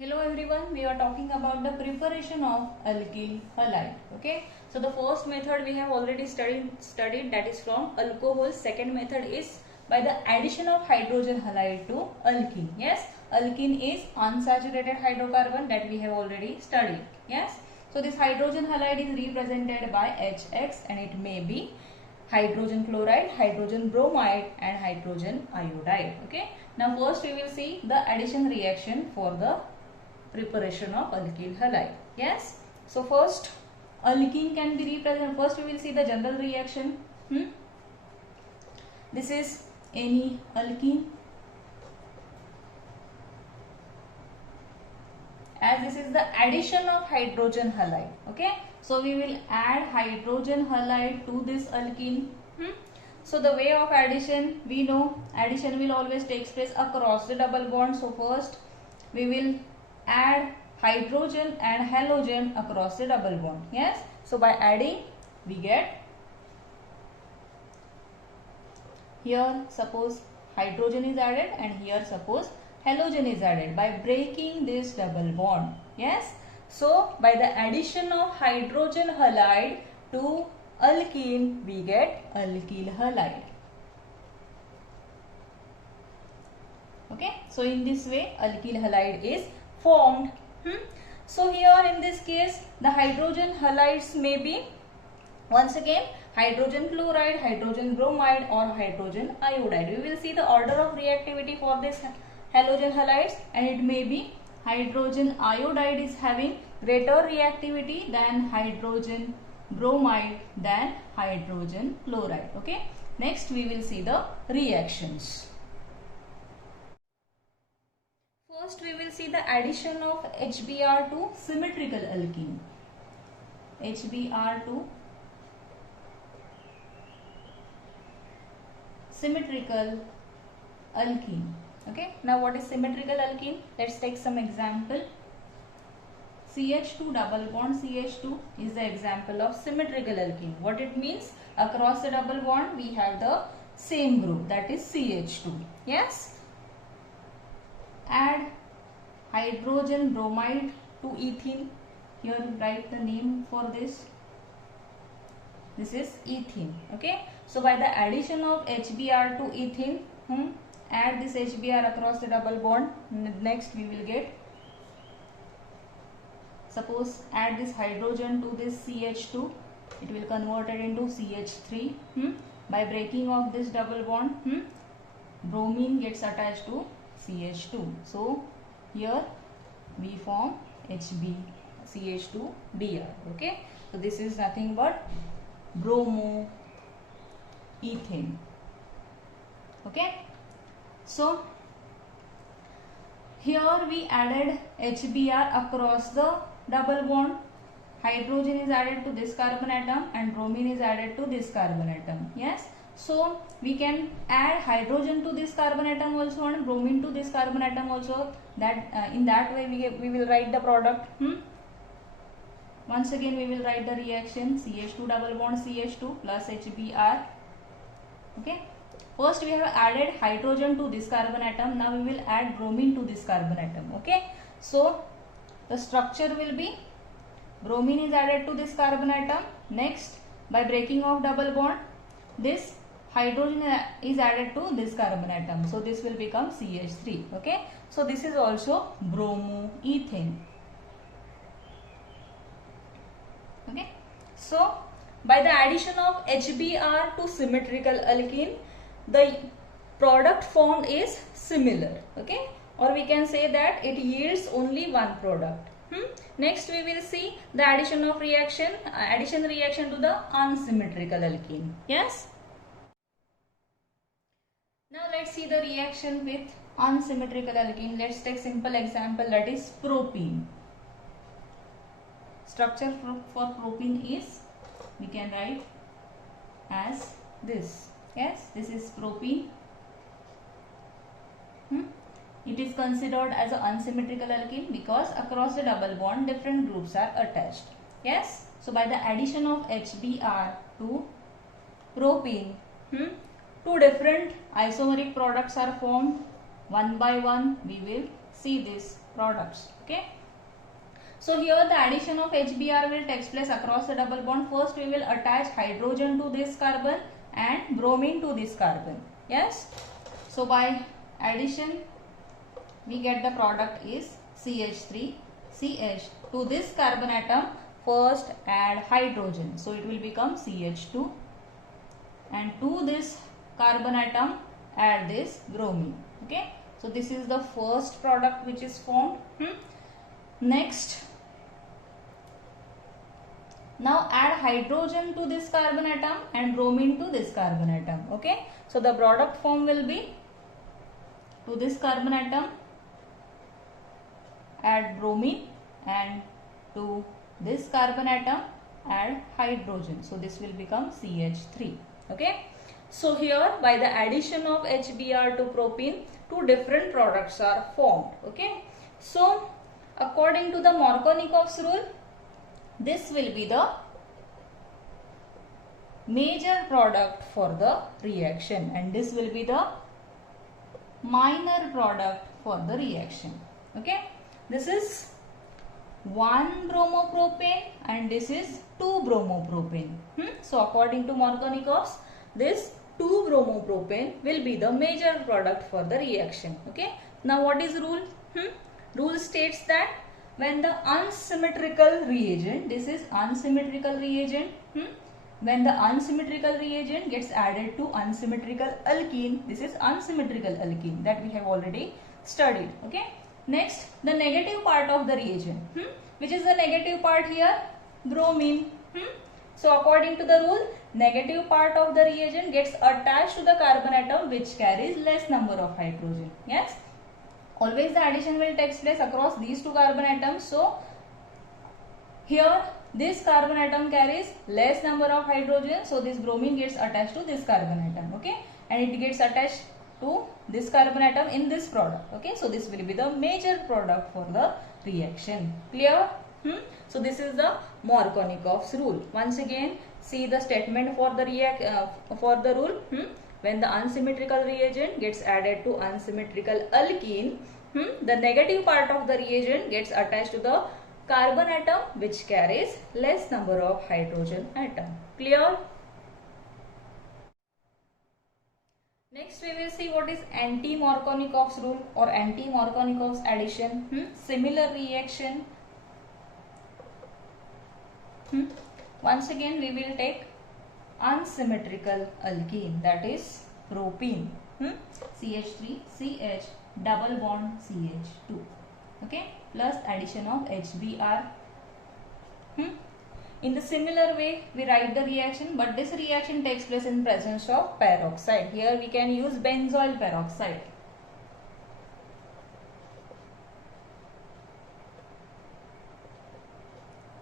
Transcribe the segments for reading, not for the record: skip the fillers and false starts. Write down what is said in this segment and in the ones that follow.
Hello everyone, we are talking about the preparation of alkyl halide. Okay, so the first method we have already studied, that is from alcohol. Second method is by the addition of hydrogen halide to alkene. Yes, alkene is unsaturated hydrocarbon that we have already studied. Yes, so this hydrogen halide is represented by HX and it may be hydrogen chloride, hydrogen bromide and hydrogen iodide. Okay, now first we will see the addition reaction for the preparation of alkyl halide. Yes, so first alkene can be represented. First we will see the general reaction. This is any alkene, as this is the addition of hydrogen halide. Okay, so we will add hydrogen halide to this alkene. So the way of addition, we know addition will always take place across the double bond. So first we will add hydrogen and halogen across the double bond. Yes, so by adding we get, here suppose hydrogen is added and here suppose halogen is added. By breaking this double bond, yes, so by the addition of hydrogen halide to alkene we get alkyl halide. Okay, so in this way alkyl halide is formed. So here in this case the hydrogen halides may be once again hydrogen chloride, hydrogen bromide or hydrogen iodide. We will see the order of reactivity for this halogen halides, and it may be hydrogen iodide is having greater reactivity than hydrogen bromide than hydrogen chloride. Okay, next we will see the reactions. First we will see the addition of HBr to symmetrical alkene. HBr to symmetrical alkene. Okay, now what is symmetrical alkene? Let's take some example. CH2 double bond CH2 is the example of symmetrical alkene. What it means? Across the double bond we have the same group, that is CH2. Yes, add hydrogen bromide to ethene. Here write the name for this. This is ethene. Okay, so by the addition of HBr to ethene, add this HBr across the double bond. Next we will get, suppose add this hydrogen to this CH2, it will convert it into CH3. By breaking of this double bond, bromine gets attached to CH2. So here we form CH2Br. Okay, so this is nothing but bromoethane. Okay, so here we added HBr across the double bond. Hydrogen is added to this carbon atom and bromine is added to this carbon atom. Yes, so we can add hydrogen to this carbon atom also and bromine to this carbon atom also. That in that way we will write the product. Once again we will write the reaction CH2 double bond CH2 plus HBr. Okay, first we have added hydrogen to this carbon atom. Now we will add bromine to this carbon atom. Okay, so the structure will be bromine is added to this carbon atom. Next, by breaking of double bond, this hydrogen is added to this carbon atom. So this will become CH3. Okay, so this is also bromoethane. Okay, so by the addition of HBr to symmetrical alkene, the product formed is similar. Okay, or we can say that it yields only one product. Next we will see the addition reaction to the unsymmetrical alkene. Yes, now let's see the reaction with unsymmetrical alkene. Let's take simple example, that is propene. Structure for propene is, we can write as this. Yes, this is propene. It is considered as an unsymmetrical alkene because across the double bond different groups are attached. Yes, so by the addition of HBr to propene, two different isomeric products are formed. One by one we will see these products. Okay. So here the addition of HBr will take place across the double bond. First we will attach hydrogen to this carbon and bromine to this carbon. Yes. So by addition we get the product is CH3 CH. To this carbon atom first add hydrogen, so it will become CH2, and to this carbon atom add this bromine. Okay, so this is the first product which is formed. Next, now add hydrogen to this carbon atom and bromine to this carbon atom. Okay, so the product form will be, to this carbon atom add bromine and to this carbon atom add hydrogen, so this will become CH3. Okay, so here by the addition of HBr to propene, two different products are formed. Okay, so according to the Markovnikov's rule, this will be the major product for the reaction and this will be the minor product for the reaction. Okay, this is 1 bromopropane and this is 2 bromopropane. So according to Markovnikov's, this 2 bromopropane will be the major product for the reaction. Okay, now what is rule? Rule states that when the unsymmetrical reagent, this is unsymmetrical reagent, when the unsymmetrical reagent gets added to unsymmetrical alkene, this is unsymmetrical alkene that we have already studied. Okay, next the negative part of the reagent, which is the negative part here? Bromine. So according to the rule, negative part of the reagent gets attached to the carbon atom which carries less number of hydrogen. Yes, always the addition will take place across these two carbon atoms. So here this carbon atom carries less number of hydrogen, so this bromine gets attached to this carbon atom. Okay, and it gets attached to this carbon atom in this product. Okay, so this will be the major product for the reaction. Clear? So this is the Markovnikov's rule. Once again, see the statement for the rule. When the unsymmetrical reagent gets added to unsymmetrical alkene, the negative part of the reagent gets attached to the carbon atom which carries less number of hydrogen atom. Clear? Next we will see what is anti-Markovnikov's rule or anti-Markovnikov's addition. Similar reaction. Once again we will take unsymmetrical alkene, that is propene. CH3 CH double bond CH2. Okay, plus addition of HBr. In the similar way we write the reaction, but this reaction takes place in presence of peroxide. Here we can use benzoyl peroxide.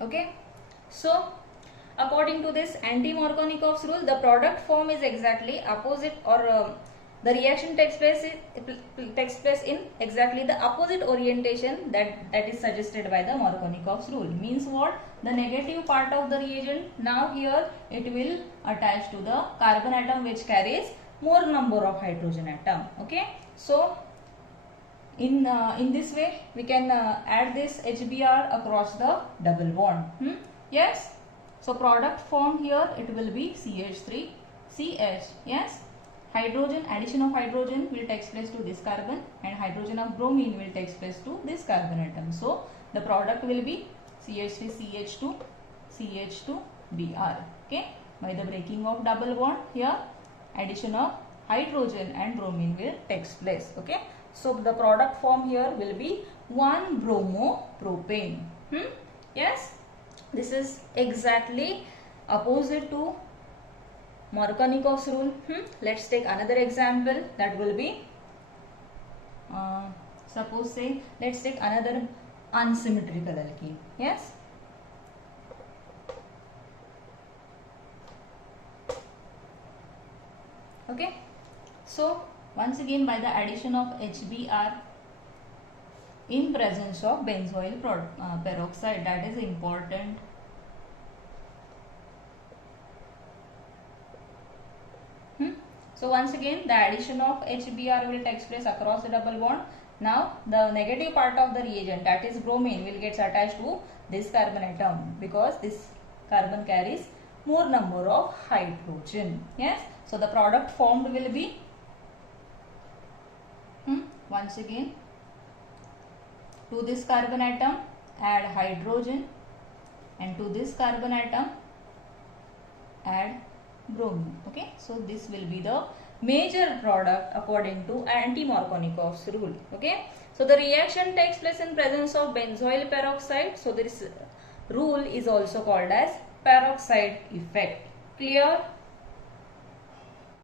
Okay, so according to this anti-Markovnikov's rule, the product form is exactly opposite, or the reaction takes place in exactly the opposite orientation that is suggested by the Markovnikov's rule. Means what? The negative part of the reagent, now here it will attach to the carbon atom which carries more number of hydrogen atom. Okay, so in this way we can add this HBr across the double bond. Yes, so product form here it will be CH3 CH. Yes, hydrogen, addition of hydrogen will take place to this carbon and hydrogen of bromine will take place to this carbon atom. So the product will be CH3 CH2 CH2 Br. Okay, by the breaking of double bond, here addition of hydrogen and bromine will take place. Okay, so the product form here will be 1 bromopropane. Yes, this is exactly opposite to Markovnikov's rule. Let's take another example, that will be suppose say let's take another unsymmetrical alkene. Yes, okay, so once again by the addition of HBr in presence of benzoyl peroxide, that is important. So once again the addition of HBr will take place across the double bond. Now the negative part of the reagent, that is bromine, will get attached to this carbon atom because this carbon carries more number of hydrogen. Yes. So the product formed will be once again, to this carbon atom add hydrogen, and to this carbon atom add bromine. Okay, so this will be the major product according to anti-Markovnikov's rule. Okay, so the reaction takes place in presence of benzoyl peroxide. So this rule is also called as peroxide effect. Clear?